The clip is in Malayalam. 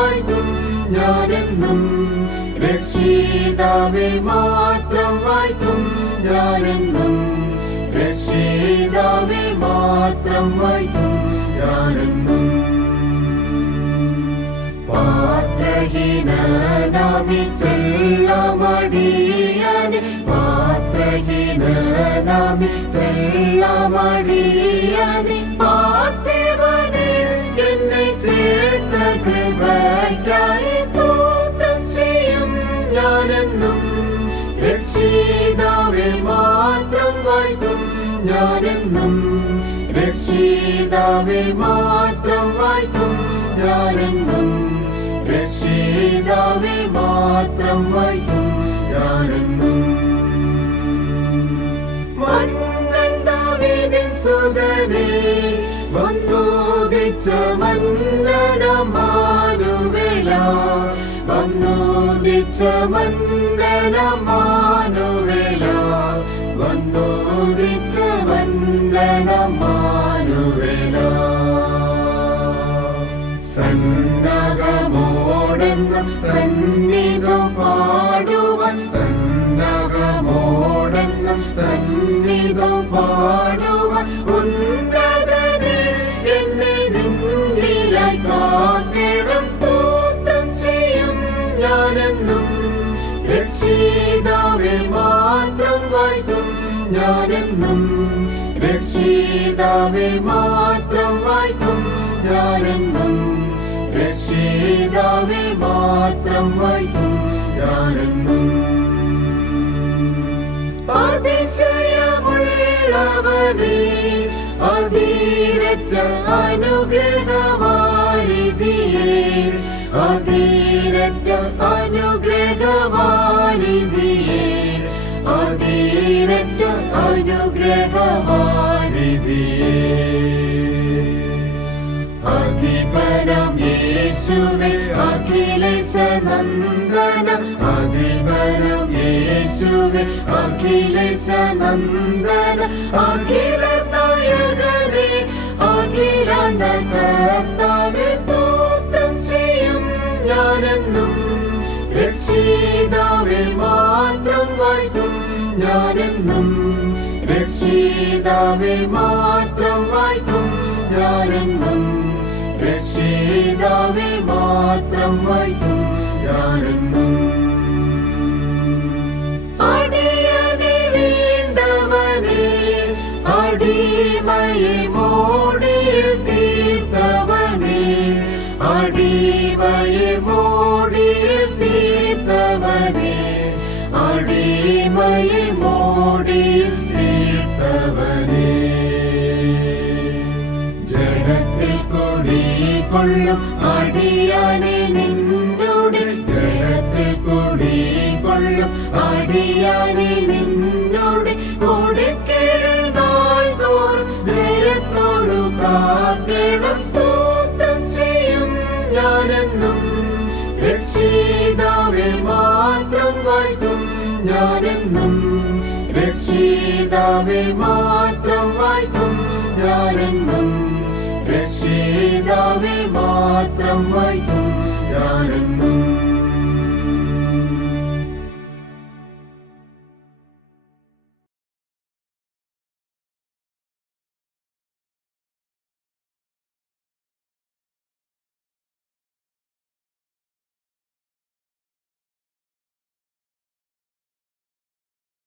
വാഴ്ത്തും ഞാനെന്നും. രക്ഷിതാവേ മാത്രം വാഴ്ത്തും ഞാനെന്നും. രക്ഷിതാവേ മാത്രം വാഴ്ത്തും ഞാനെന്നും. പാത്രഹീനനാമി ചെല്ലമടിയനെ, പാത്രഹീനനാമി ചെല്ലമടിയനെ, പാർത്ഥിവനെ എന്നെ ചേർത്ത കൃപയ്ക്കായി സ്തോത്രം ചെയ്യും ഞാനെന്നും. രക്ഷിതാവേ മാത്രം വാഴ്ത്തും ഞാനെന്നും. രക്ഷിതാവേ മാത്രം വാഴ്ത്തും ഞാനെന്നും. രക്ഷിതാവേ മാത്രം വാഴ്ത്തും ഞാനെന്നും. മന്നൻ ദാവീദിൻ സുതനേ, വന്നുദിച്ച മന്നനമാനുവേല, വന്നുദിച്ച മന്നനമാനുവേല, വന്നുദിച്ച മന്നനമാനുവേല. സന്നഹമോടെന്നും സന്നിധു പാടുവാൻ, സന്നഹമോടെന്നും സന്നിധു പാടുവാൻ, ഉന്നതനെ എന്നെ നിന്നിലായി കാക്കണം സ്തോത്രം ചെയ്യും ഞാനെന്നും. രക്ഷിതാവേ മാത്രം വാഴ്ത്തും ഞാനെന്നും. രക്ഷിതാവേ മാത്രം വാഴ്ത്തും ഞാനെന്നും. രക്ഷിതാവേ മാത്രം വാഴ്ത്തും ഞാനെന്നും. അതിശയമുള്ളവനേ, അതിരറ്റ അനുഗ്രഹവാരിധിയേ, അതിരറ്റ അനുഗ്രഹവാരിധിയേ, അതിരറ്റ അനുഗ്രഹവാരിധിയേ. അധിപനം യേശുവേ അഖിലേശ നന്ദന, അധിപനം യേശുവേ അഖിലേശ നന്ദന, അഖില നായകനേ അഖിലാണ്ട കർത്താവേ സ്തോത്രം ചെയ്യും ഞാനെന്നും. രക്ഷിതാവേ മാത്രം വാഴ്ത്തും ഞാനെന്നും. രക്ഷിതാവേ മാത്രം വാഴ്ത്തും ഞാനെന്നും. രക്ഷിതാവേ മാത്രം വാഴ്ത്തും ഞാനെന്നും. അടിയനെ വീണ്ടവനേ, അടിമയെ മോടിയിൽ തീർത്തവനേ, അടിമയെ മോടിയിൽ തീർത്തവനേ, അടിമയെ മോടിയിൽ തീർത്തവനേ. ജഡത്തിൽ കുടികൊള്ളും അടിയാനെ നിന്നോട്, ജഡത്തിൽ കുടികൊള്ളും അടിയാനെ നിന്നോട്, കൊടുക്കീഴിൽ നാൾ തോറും ജയത്തോടു കാക്കണം സ്തോത്രം ചെയ്യും ഞാനെന്നും. രക്ഷിതാവേ മാത്രം വാഴ്ത്തും ഞാനെന്നും. രക്ഷിതാവേ മാത്രം വാഴ്ത്തും ഞാനെന്നും. രക്ഷിതാവേ മാത്രം